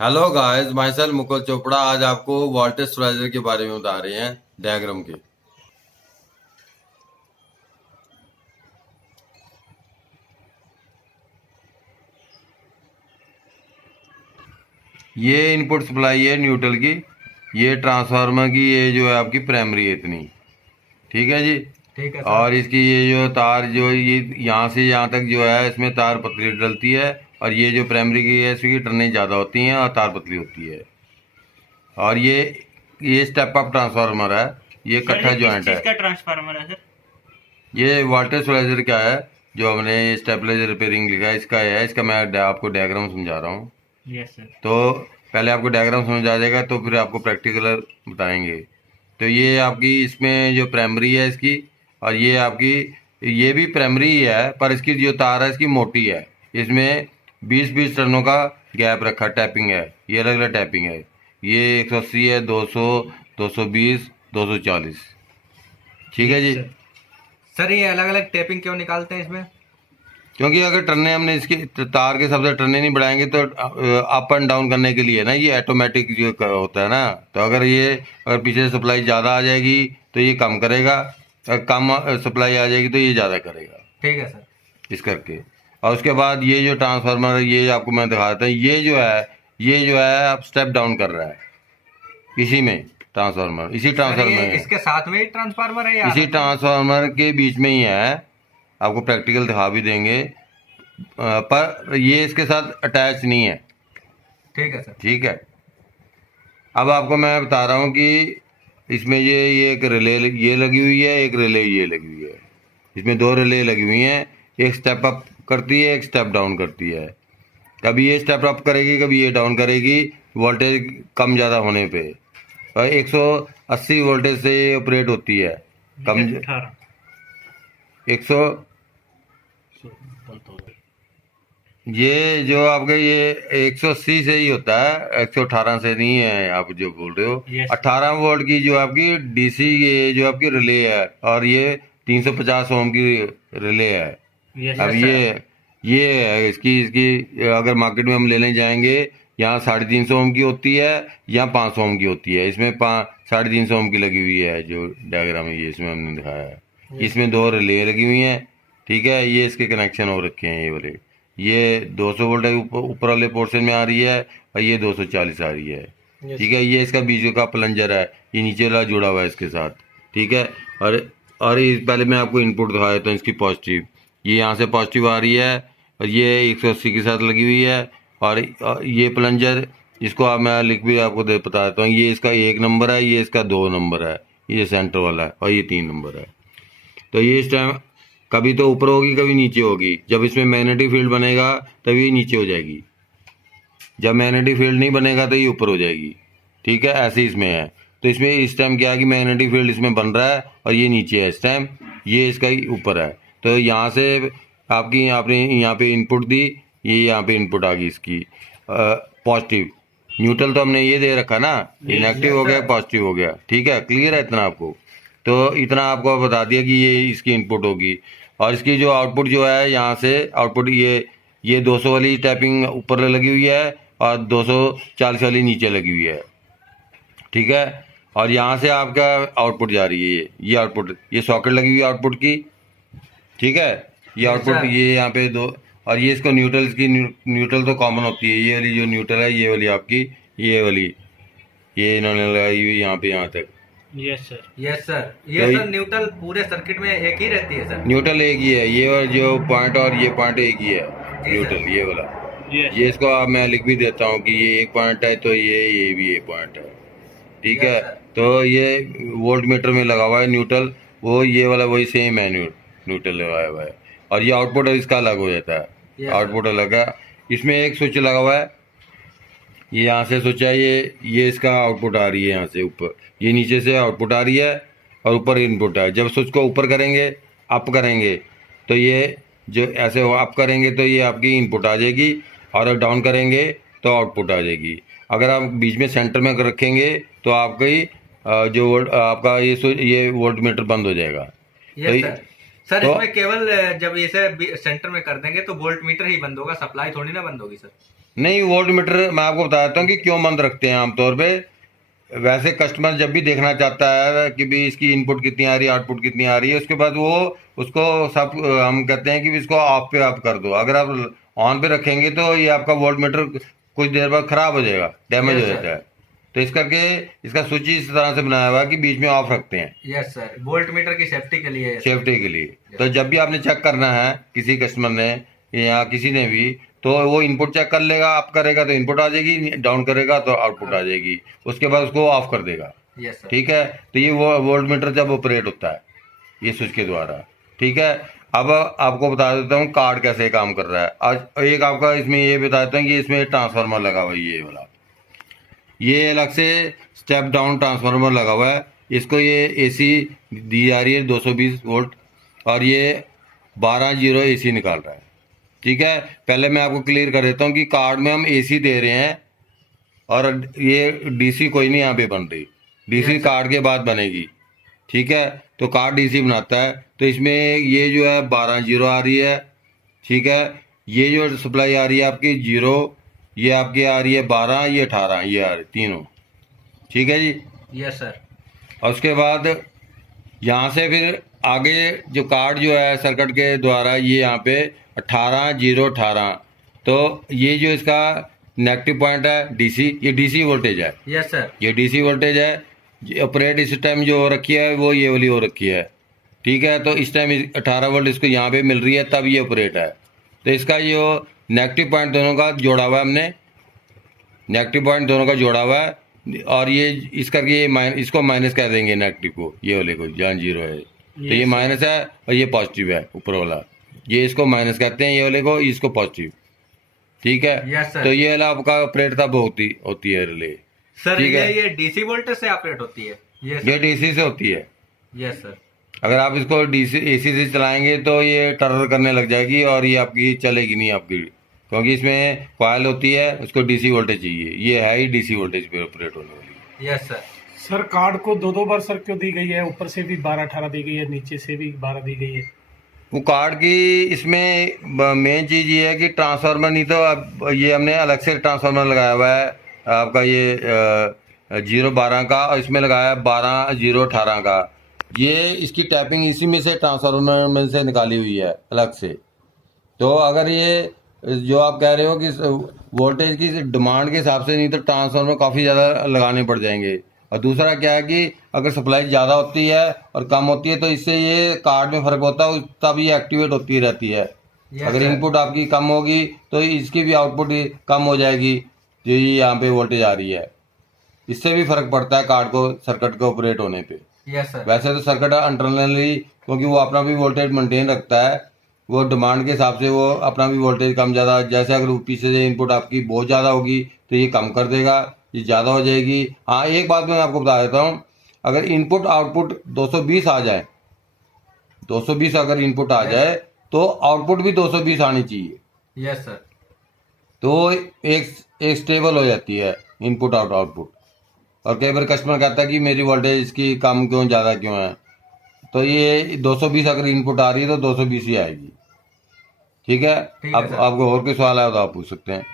Hello guys, my self Mukul Chopra. आज आपको voltage स्टलाइजर के बारे में बता रहे हैं, डायग्राम के। ये इनपुट सप्लाई है न्यूट्रल की, ये ट्रांसफार्मर की, ये जो है आपकी प्राइमरी है इतनी। ठीक है जी। ठीक है सर। और इसकी ये जो तार जो ये यहाँ से यहाँ तक जो है इसमें तार पतली डलती है, और ये जो प्राइमरी की है इसकी टर्नें ज़्यादा होती हैं और तार पतली होती है। और ये स्टेप अप ट्रांसफार्मर है, ये सर कट्ठा ये किस जॉइंट चीज है। का ट्रांसफार्मर है सर? ये वोल्टेज स्टलाइजर क्या है, जो हमने स्टेबलाइजर रिपेयरिंग लिखा है इसका है। इसका मैं आपको डायग्राम समझा रहा हूँ। Yes sir. तो पहले आपको डायग्राम समझ आ जाएगा, तो फिर आपको प्रैक्टिकल बताएंगे। तो ये आपकी इसमें जो प्राइमरी है इसकी, और ये आपकी ये भी प्राइमरी ही है, पर इसकी जो तार है इसकी मोटी है। इसमें 20-20 टर्नों का गैप रखा, टैपिंग है, ये अलग अलग टैपिंग है। ये 180 है, 200, 220, 240। ठीक है यस जी। सर। सर ये अलग अलग टेपिंग क्यों निकालते हैं इसमें? क्योंकि अगर टर्ने हमने इसकी तार के सबसे टर्ने नहीं बढ़ाएंगे तो अप एंड डाउन करने के लिए ना, ये ऑटोमेटिक जो होता है ना। तो अगर पीछे सप्लाई ज़्यादा आ जाएगी तो ये कम करेगा, अगर कम सप्लाई आ जाएगी तो ये ज़्यादा करेगा, ठीक है सर। इस करके। और उसके बाद ये जो ट्रांसफार्मर है, ये आपको मैं दिखाता हूँ। ये जो है आप स्टेप डाउन कर रहा है इसी में, ट्रांसफार्मर इसी सर ट्रांसफार्मर ये में है, इसके साथ में ही ट्रांसफार्मर है या इसी अलग से? ट्रांसफार्मर के बीच में ही है। आपको प्रैक्टिकल दिखा भी देंगे, पर ये इसके साथ अटैच नहीं है। ठीक है सर। ठीक है। अब आपको मैं बता रहा हूँ कि इसमें ये एक रिले ये लगी हुई है, एक रिले ये लगी हुई है। इसमें दो रिले लगी हुई हैं, एक स्टेप अप करती है, एक स्टेप डाउन करती है। कभी ये स्टेप अप करेगी, कभी ये डाउन करेगी, वोल्टेज कम ज़्यादा होने पे। और 180 वोल्टेज से ये ऑपरेट होती है। कम 18। 100, ये जो आपके ये 180 से ही होता है, 118 से नहीं है आप जो बोल रहे हो। यस। 18 वोल्ट की जो आपकी डीसी, ये जो आपकी रिले है, और ये 350 ओम की रिले है। यस अब सर। ये है इसकी इसकी अगर मार्केट में हम लेने जाएंगे, यहाँ 350 ओम की होती है, यहाँ 500 ओम की होती है। इसमें 350 ओम की लगी हुई है, जो डायग्राम है ये इसमें हमने दिखाया है। इसमें दो रिले लगी हुई हैं। ठीक है, ये इसके कनेक्शन हो रखे हैं, ये वाले। ये 200 वोल्ट ऊपर वाले पोर्शन में आ रही है, और ये 240 आ रही है। ठीक है, ये इसका बीच का प्लंजर है, ये नीचे वाला जुड़ा हुआ है इसके साथ। ठीक है। और पहले मैं आपको इनपुट दिखा देता हूँ इसकी पॉजिटिव। ये यहाँ से पॉजिटिव आ रही है, और ये 180 के साथ लगी हुई है। और ये प्लंजर, इसको आप मैं लिख भी आपको बता देता हूँ। ये इसका 1 नंबर है, ये इसका 2 नंबर है, ये सेंटर वाला है, और ये 3 नंबर है। तो ये इस टाइम कभी तो ऊपर होगी, कभी नीचे होगी। जब इसमें मैग्नेटिक फील्ड बनेगा तभी नीचे हो जाएगी, जब मैग्नेटिक फील्ड नहीं बनेगा तो ये ऊपर हो जाएगी। ठीक है, ऐसे इसमें है। तो इसमें इस टाइम क्या है कि मैग्नेटिक फील्ड इसमें बन रहा है, और ये नीचे है इस टाइम, ये इसका ही ऊपर है। तो यहाँ से आपकी आपने यहाँ पे इनपुट दी, ये यहाँ पे इनपुट आ गई इसकी पॉजिटिव। न्यूट्रल तो हमने ये दे रखा ना, ये नेगेटिव हो गया, पॉजिटिव हो गया। ठीक है, क्लियर है इतना आपको? तो इतना आपको बता दिया कि ये इसकी इनपुट होगी। और इसकी जो आउटपुट जो है, यहाँ से आउटपुट ये 200 वाली टैपिंग ऊपर लगी हुई है, और 240 वाली नीचे लगी हुई है। ठीक है। और यहाँ से आपका आउटपुट जा रही है, ये आउटपुट, ये सॉकेट लगी हुई है आउटपुट की। ठीक है, ये आउटपुट ये यहाँ पे दो। और ये इसको न्यूट्रल की न्यूट्रल तो कॉमन होती है, ये वाली जो न्यूट्रल है, ये वाली आपकी, ये वाली, ये इन्होंने लगाई हुई यहाँ पे, यहाँ तक। Yes sir. Yes sir. ये तो सर न्यूट्रल पूरे सर्किट में एक ही रहती है सर? न्यूट्रल एक ही है, ये जो पॉइंट और ये पॉइंट एक ही है न्यूट्रल, ये वाला। ये इसको आप मैं लिख भी देता हूँ कि ये एक पॉइंट है, तो ये भी एक पॉइंट है। ठीक है। तो ये वोल्ट मीटर में लगा हुआ है न्यूट्रल, वो ये वाला वही सेम है, न्यूट्रल लगाया हुआ है। और ये आउटपुट इसका अलग हो जाता है, आउटपुट अलग है। इसमें एक स्विच लगा हुआ है, ये यहाँ से स्विच है, ये इसका आउटपुट आ रही है यहाँ से ऊपर, ये नीचे से आउटपुट आ रही है, और ऊपर इनपुट है। जब स्विच को ऊपर करेंगे, अप करेंगे, तो ये जो ऐसे अप करेंगे तो ये आपकी इनपुट आ जाएगी, और डाउन करेंगे तो आउटपुट आ जाएगी। अगर आप बीच में सेंटर में रखेंगे तो आपकी जो वोल्ट आपका ये वोल्ट मीटर बंद हो जाएगा। Yes sir. सर तो इसमें केवल जब इसे सेंटर में कर देंगे तो वोल्ट मीटर ही बंद होगा, सप्लाई थोड़ी ना बंद होगी सर? नहीं, वोल्ट मीटर मैं आपको बता देता हूँ कि क्यों बंद रखते हैं आमतौर पे। वैसे कस्टमर जब भी देखना चाहता है कि भी इसकी इनपुट कितनी आ रही है, आउटपुट कितनी आ रही है, उसके बाद वो उसको सब हम कहते हैं कि इसको ऑफ पे ऑफ कर दो। अगर आप ऑन पे रखेंगे तो ये आपका वोल्ट मीटर कुछ देर बाद खराब हो जाएगा, डैमेज हो जाता है। तो इस करके इसका स्विच इस तरह से बनाया हुआ है कि बीच में ऑफ रखते हैं। यस सर, वोल्ट मीटर की सेफ्टी के लिए। सेफ्टी के लिए। तो जब भी आपने चेक करना है, किसी कस्टमर ने या किसी ने भी, तो वो इनपुट चेक कर लेगा, अप करेगा तो इनपुट आ जाएगी, डाउन करेगा तो आउटपुट आ जाएगी, उसके बाद उसको ऑफ कर देगा। Yes sir. ठीक है, तो ये वो वोल्ट मीटर जब ऑपरेट होता है ये स्विच के द्वारा। ठीक है, अब आपको बता देता हूँ कार्ड कैसे काम कर रहा है। आज एक आपका इसमें ये बता देता हूँ कि इसमें ट्रांसफार्मर लगा हुआ है, ये वाला, ये अलग से स्टेप डाउन ट्रांसफार्मर लगा हुआ है। इसको ये एसी दी जा रही है 220 वोल्ट, और ये 12 एसी निकाल रहा है। ठीक है, पहले मैं आपको क्लियर कर देता हूँ कि कार्ड में हम एसी दे रहे हैं और ये डीसी कोई नहीं यहाँ पे बन रही, डीसी कार्ड के बाद बनेगी। ठीक है, तो कार्ड डीसी बनाता है, तो इसमें ये जो है 12 आ रही है। ठीक है, ये जो सप्लाई आ रही है आपकी 0, ये आपकी आ रही है 12, ये 18, ये आ रही तीनों। ठीक है जी। Yes sir. और उसके बाद यहाँ से फिर आगे जो कार्ड जो है सर्किट के द्वारा ये यहाँ पे 18 तो ये जो इसका नेगेटिव पॉइंट है डीसी, ये डीसी वोल्टेज है। Yes sir. ये डीसी वोल्टेज है। ऑपरेट इस टाइम जो हो रखी है वो ये वाली हो रखी है। ठीक है, तो इस टाइम 18 वोल्ट इसको यहाँ पे मिल रही है, तब ये ऑपरेट है। तो इसका जो नेगेटिव पॉइंट दोनों का जोड़ा हुआ है हमने, नेगेटिव पॉइंट दोनों का जोड़ा हुआ है, और ये इस करके ये इसको माइनस कर देंगे नेगेटिव को, ये वाले को जहाँ 0 है तो ये माइनस है, और ये पॉजिटिव है ऊपर वाला, ये इसको माइनस करते हैं, ये वाले को, इसको पॉजिटिव। ठीक है। Yes sir. तो ये वाला आपका ऑपरेट तब होती है रिले। सर ठीक है, ये डीसी वोल्टेज से ऑपरेट होती है। ये डीसी से होती है। Yes sir. अगर आप इसको डीसी एसी से चलाएंगे तो ये टर्र करने लग जाएगी और ये आपकी चलेगी नहीं आपकी, क्योंकि इसमें कॉइल होती है, उसको डीसी वोल्टेज चाहिए, ये है ही डीसी वोल्टेज पे ऑपरेट होने वाली। Yes sir. सर कार्ड को दो बार सर क्यों दी गई है? ऊपर से भी 12-18 दी गई है, नीचे से भी 12 दी गई है। वो कार्ड की इसमें मेन चीज़ ये है कि ट्रांसफार्मर नहीं, तो अब ये हमने अलग से ट्रांसफार्मर लगाया हुआ है आपका, ये 0-12 का, और इसमें लगाया है 12-0-18 का। ये इसकी टैपिंग इसी में से ट्रांसफार्मर में से निकाली हुई है अलग से। तो अगर ये जो आप कह रहे हो कि वोल्टेज की डिमांड के हिसाब से नहीं, तो ट्रांसफार्मर काफ़ी ज़्यादा लगाने पड़ जाएंगे। और दूसरा क्या है कि अगर सप्लाई ज़्यादा होती है और कम होती है तो इससे ये कार्ड में फ़र्क होता है, तब ये एक्टिवेट होती रहती है। अगर इनपुट आपकी कम होगी तो इसकी भी आउटपुट कम हो जाएगी, जो यहाँ पे वोल्टेज आ रही है, इससे भी फ़र्क पड़ता है कार्ड को सर्किट को ऑपरेट होने पे। Yes sir. वैसे तो सर्किट इंटरनली, क्योंकि वो अपना भी वोल्टेज मेंटेन रखता है, वो डिमांड के हिसाब से वो अपना भी वोल्टेज कम ज़्यादा, जैसे अगर पीछे से इनपुट आपकी बहुत ज़्यादा होगी तो ये कम कर देगा, ये ज़्यादा हो जाएगी। हाँ, एक बात मैं आपको बता देता हूँ, अगर इनपुट आउटपुट 220 आ जाए, 220 अगर इनपुट आ जाए तो आउटपुट भी 220 आनी चाहिए। Yes sir. तो एक स्टेबल हो जाती है इनपुट आउटपुट। और कई बार कस्टमर कहता है कि मेरी वोल्टेज इसकी कम क्यों, ज़्यादा क्यों है, तो ये 220 अगर इनपुट आ रही है तो 220 ही आएगी। ठीक है। अब आपको और कोई सवाल है तो आप पूछ सकते हैं।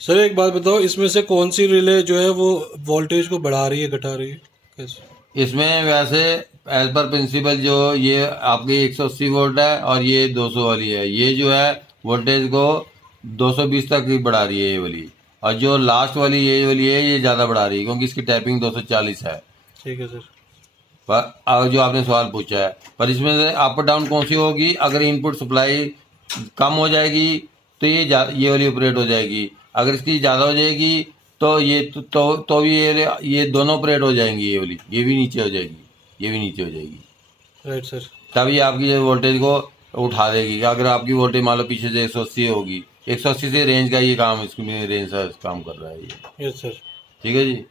सर एक बात बताओ, इसमें से कौन सी रिले जो है वो वोल्टेज को बढ़ा रही है, घटा रही है, कैसे? इसमें वैसे एज पर प्रिंसिपल जो ये आपकी 180 वोल्ट है और ये 200 वाली है, ये जो है वोल्टेज को 220 तक ही बढ़ा रही है ये वाली, और जो लास्ट वाली ये वाली है ये ज़्यादा बढ़ा रही है क्योंकि इसकी टैपिंग 240 है। ठीक है सर। पर जो आपने सवाल पूछा है, पर इसमें से अप डाउन कौन सी होगी, अगर इनपुट सप्लाई कम हो जाएगी तो ये वाली ऑपरेट हो जाएगी, अगर इसकी ज़्यादा हो जाएगी तो ये दोनों ऑपरेट हो जाएंगी, ये वाली ये भी नीचे हो जाएगी, ये भी नीचे हो जाएगी। Right sir. तब ये आपकी वोल्टेज को उठा देगी। अगर आपकी वोल्टेज मान लो पीछे से 180 होगी, 180 से रेंज का ये काम, इसमें रेंज से काम कर रहा है ये। Yes sir. ठीक है जी।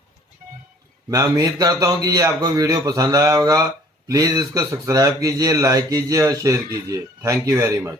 मैं उम्मीद करता हूँ कि ये आपको वीडियो पसंद आया होगा। प्लीज़ इसको सब्सक्राइब कीजिए, लाइक कीजिए और शेयर कीजिए। Thank you very much.